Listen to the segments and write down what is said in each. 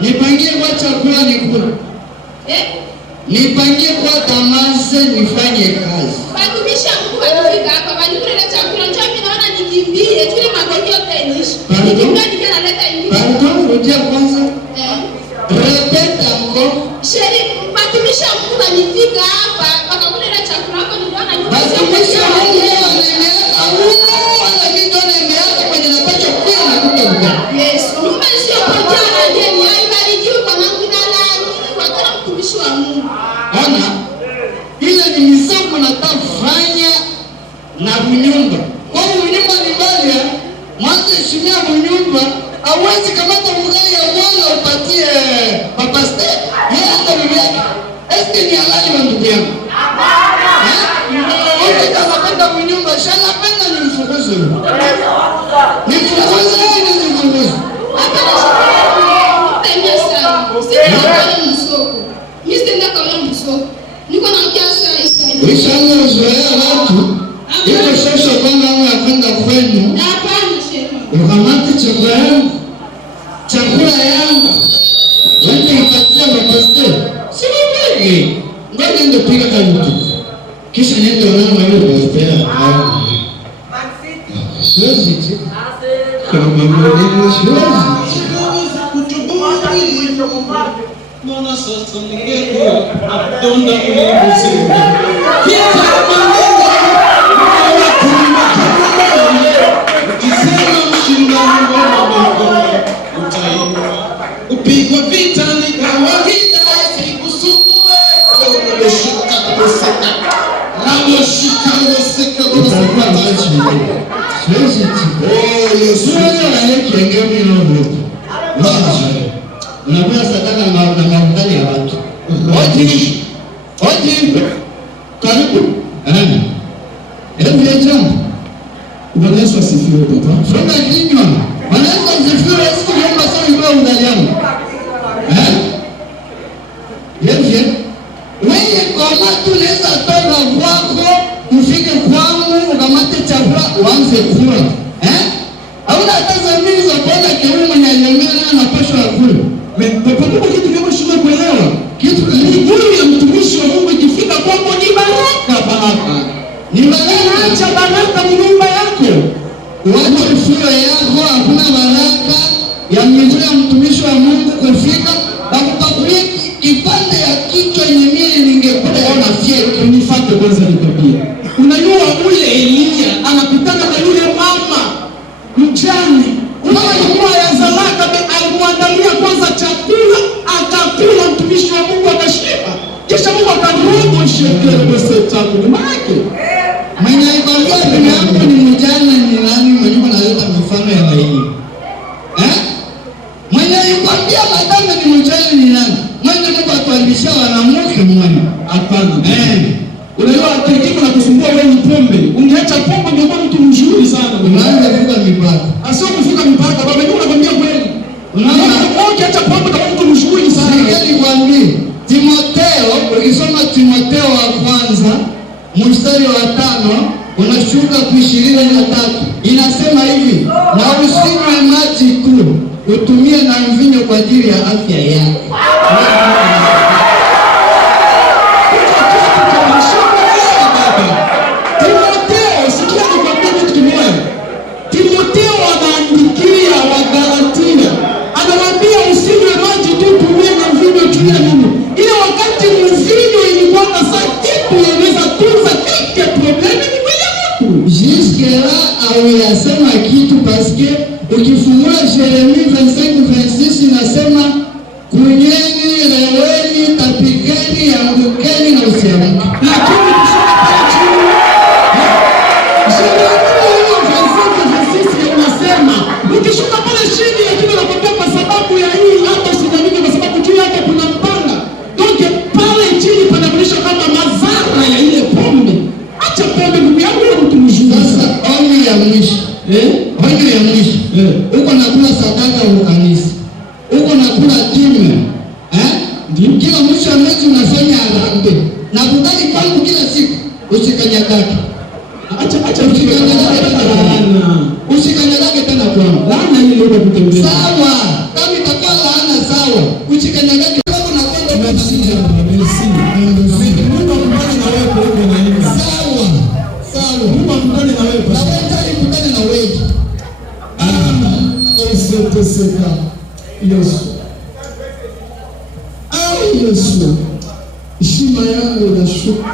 Nipangie kwa chakula nikula. Nipangie kwa tamasha nifanye kazi. Batumisha Mungu akifika hapa, balikule na chakula. Njoo mimi naona nikimbie, tuli magonjwa yote inishi. Nikimbia nikanaleta ingine. Pardon, rudia kwanza. Repete encore. Sheri, batumisha Mungu akifika hapa, bakakule na chakula hapo niliona ni batumisha Mungu anameleta huko, anakitoa nemeaka kwenye napacho kwa na kutoka. Yes, Mungu sio kwa ndiye ni aibarikiwe kwa nangu na nani, kwa kila mtumishi wa Mungu. Ona, ile ni misamo natafanya na bunyumba. Kwa bunyumba ni mbali ya, mwanzo heshimia bunyumba, hawezi kamata mgai ya wala upatie papaste. Yeye anda bibi yake. Eske ni halali wa ndugu yangu? Ote kama kwenda bunyumba, shala penda ni mfukuzo. Ni mfukuzo hizi ni mfukuzo. Uishanga uzoea watu, iko shosho kwanga uwe apenda kwenu, ukamati chakula yangu, wende ipatia mapaste, sima mbegi, ngoja nende piga kalutu, kisha nende wanama yu pastea, siwezi chika, kama mwamudini siwezi Mwana sasa ningekuwa Abdonda ulimuzinga Kita manenga Mwana kumbakana Ukisema mshindani wana mekona Utainua Upigwa vita ni kawaida Sikusumbue Unaloshika kuseka Unaloshika kuseka utakuwa machi mbele. Siwezi chika. Siwezi na heki engemi nono. Unakuwa satana na mavutani ya watu. Oti, karibu. Hebu ya jambo. Bwana Yesu asifiwe papa. Funga kinywa. Bwana Yesu asifiwe, siku niomba sana kwa ugali yangu. Yesu. Wewe kama tunaweza toka kwako, ufike kwangu, ukamate chakula uanze kula. Hauna hata zamini za kuona kiume na yemea na pasho ya kula. Papa kitu kama shule kuelewa. Kitu ya mtumishi wa Mungu ikifika kwako ni baraka. Ni baraka, acha baraka nyumba yako. Wacha ufuyo yako, hakuna baraka ya mizuri ya mtumishi wa Mungu kufika, bakupakulia kipande ya kichwa yenye mimi ningekula ya mafyeke. Unifuate kwanza nikwambie. Unajua ule Elia anakutana na yule mama mjane. Unaona kwa ya Zalaka alimwandalia kwanza chakula, akakula, mtumishi wa Mungu akashiba. Kisha Mungu akaruhusu shekere kwa setamu yake. Mwenye ikwambia bibi yangu ni mjane ni nani mwenye analeta mifano ya maini? Mwenye ikwambia madame ni mjane ni nani? Mwenye Mungu atualisha wanamke mwana. Hapana. Unajua tekiko na kusumbua wewe pombe. Ungeacha pombe ndio mtu mzuri sana. Unaanza kuvuka mipaka. Asio kuvuka mipaka. Baba yenu anakuambia kweli. Unaona ungeacha pombe kama mtu mzuri sana. Sikali kwambie. Timotheo, ukisoma Timotheo wa kwanza, mstari wa 5, unashuka ku 23. Inasema hivi, na usinywe maji tu, utumie na mvinyo kwa ajili ya afya yako. Timotheo anaandikia Wagalatia, anawaambia usinywe maji tu, tumie na mvinyo juu ya nini? Ile wakati mvinyo ilikuwa sasa kitu inaweza tunza kike problemi ni kwenye mtu. Jusque là, awiyasema kitu parce que ukifungua Yeremia 25:26 inasema kunyeni, leweni, pigeni, angukeni na usiamke. Lakini kushuka pale chini, unasema ukishuka pale chini, lakini unakwambia kwa sababu ya hii hapa usiamke, kwa sababu juu yake kuna mpanga. Toke pale chini panaonyesha kama madhara ya ile pombe. Acha pombe ndugu yangu, ni mtu mzuri. Sasa onyo ya mwisho. Onyo ya mwisho. Uko nakula sadaka wa kanisa. Uko nakula kimya. Kila mwisho wa mwezi unafanya harambee. Na kudai kwangu kila siku usikanyagake. Acha usikanyagake tena kwangu. Laana ile ndio kutembea. Sawa. Kama itakuwa laana sawa. Usikanyagake kama unakwenda kwa Merci. Mungu akubali na wewe huko na nini? Sawa. Mungu akubali na wewe. Na wewe utakutana na wewe. Teseka. Yesu. Yesu. Heshima yangu inashuka.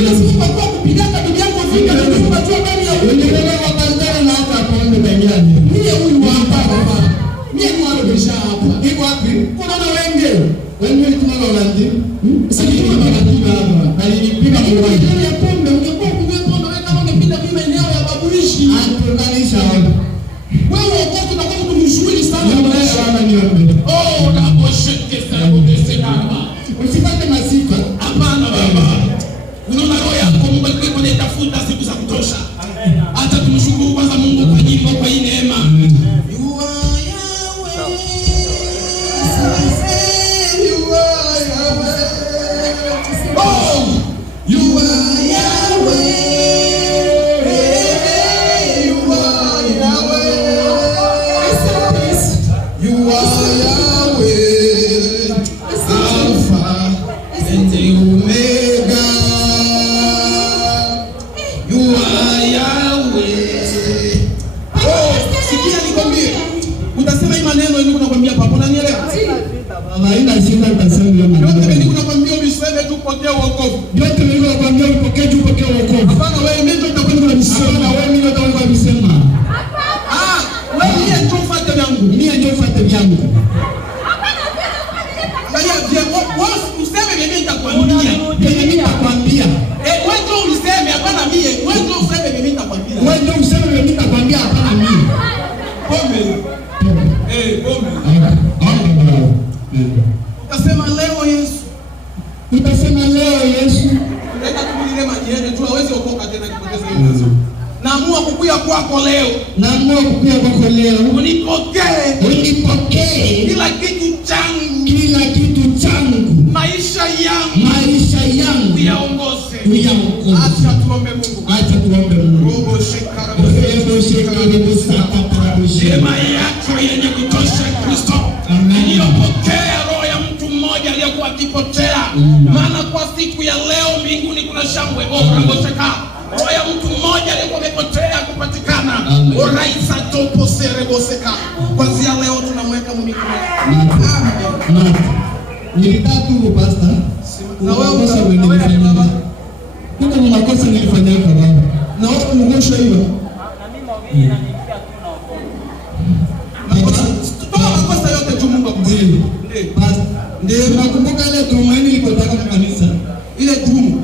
Bila sema kwa kupiga bibi yako vita na unajua gani ya Unaelewa wapandana na hata pombe duniani. Mie huyu hapa baba. Mie ni wale bisha hapa. Iko wapi? Kuna na wengi. Wewe tunaona wanandi. Sasa ni Nipiga hapa. Alinipiga mmoja. ya pombe ungekuwa kunywa pombe wewe kama ungepita kwa eneo ya babuishi. Atukanisha hapo. Wewe ukoto na kwa kumshughuli sana. Wana niombe. Oh, na boshete sana kuteseka. Usipate masifa. Hapana baba. Unaona roho yako Mungu alikuwa anatafuta siku za kutosha. Hata tumshukuru kwanza Mungu kwa ajili kwa hii neema. You are Yahweh. You are Yahweh. Oh, you are Yahweh. You are Yahweh. You are Yahweh. Alpha and Omega. You are Yahweh. Oh, sikia nikwambie. Utasema hii maneno ndio nakwambia papo, unanielewa? Haina shida nitasema Yote maneno. mimi nakwambia uniseme tu pokea wokovu. Yote mimi nakwambia upokee tu pokea wokovu. Hapana wewe mimi ndio nitakwenda kunisema. Hapana wewe mimi ndio nitakwenda kusema. Ah, wewe ndiye ndio fuate yangu. Mimi ndio fuate yangu. Angalia je, wewe useme mimi nitakwambia. Mimi nitakwambia. Wewe ndio uniseme hapana mimi. Wewe ndio useme mimi nitakwambia. Wewe ndio useme mimi nitakwambia hapana mimi. Pombe. Pombe. Utasema leo Yesu. Utasema leo Yesu. Unataka kumlile majieni tu hawezi okoka tena kipoteza hiyo. Naamua kukuja kwako leo. Naamua kukuja kwako leo. Unipokee. Unipokee. Kila kitu changu. Kila kitu changu. Maisha yangu. Maisha yangu. Uyaongoze. Uyaongoze. Acha tuombe Mungu. Acha tuombe Mungu. Robo shekara. Robo shekara busaka Neema yako yenye kutosha Kristo. Niliyopokea roho ya mtu mmoja aliyekuwa akipotea. Maana kwa siku ya leo mbinguni kuna shangwe. Robo shekara. Roho ya mtu mmoja aliyekuwa amepotea kupatikana. Oraisa topo sereboseka. Kwanzia leo tunamweka mmikononi. Amen. Nilitatu pastor. Na wewe umenifanyia. Kuna makosa nilifanya kwa baba. Na wewe mgonjwa hiyo. Makosa yote tu Mungu akusaidie. Ndio nakumbuka ile tumaini ilipotaka kanisa. Ile dumu.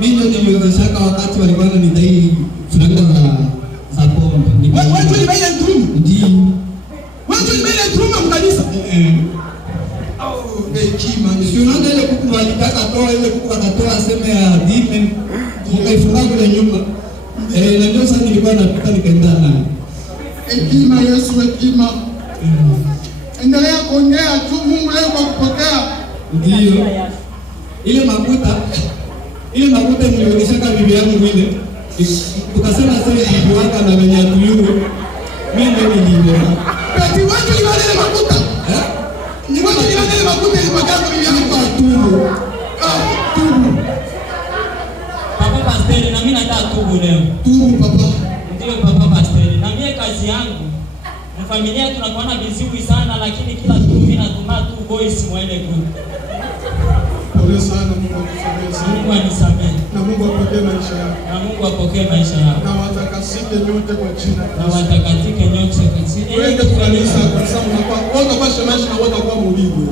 Mimi ndio niliwezeshaka wakati walikuwa wananidai franga za pombe. Wewe tu ile ile dumu. Ndio. Wewe tu ile ile dumu mkanisa. Hekima ni sio ndio ile kuku walitaka toa ile kuku akatoa sema ya dime. Ukaifunga kule nyumba. Na ndio sasa nilikuwa napita nikaenda naye. Hekima Yesu hekima. Endelea kuongea tu Mungu leo kwa kupokea. Ndio. Ile makuta nilionyeshaka bibi yangu ile. Ukasema sasa bibi wako na mwenye tuyuo. Mimi ndio niliona. Ati watu ni wale makuta. Ni watu ni wale makuta ilipokea bibi yangu kwa tubu. Tubu. Papa Pastor, na mimi nataka tubu leo. Tubu papa. Ndio Papa Pastor. Na mimi kazi yangu familia tunakuwa na viziwi sana, lakini kila siku mimi natuma tu voice mwende group. Pole sana, Mungu akusamehe sana. Mungu anisamehe. Na Mungu apokee maisha yako. Na Mungu apokee maisha yako. Na watakasike nyote kwa jina la Yesu. Na watakatike nyote kwa jina. Wewe kanisa kwa sababu unakuwa wewe kwa shemashi na wewe kwa mhubiri.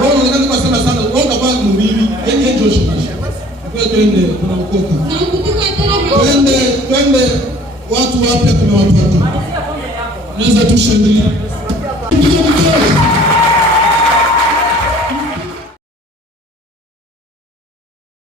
Wewe unataka kusema sana wewe kwa mhubiri. Yeye ndio shemashi. Kwa twende tunaokoka. Twende watu wapya kuna watoto. Naweza tushangilie.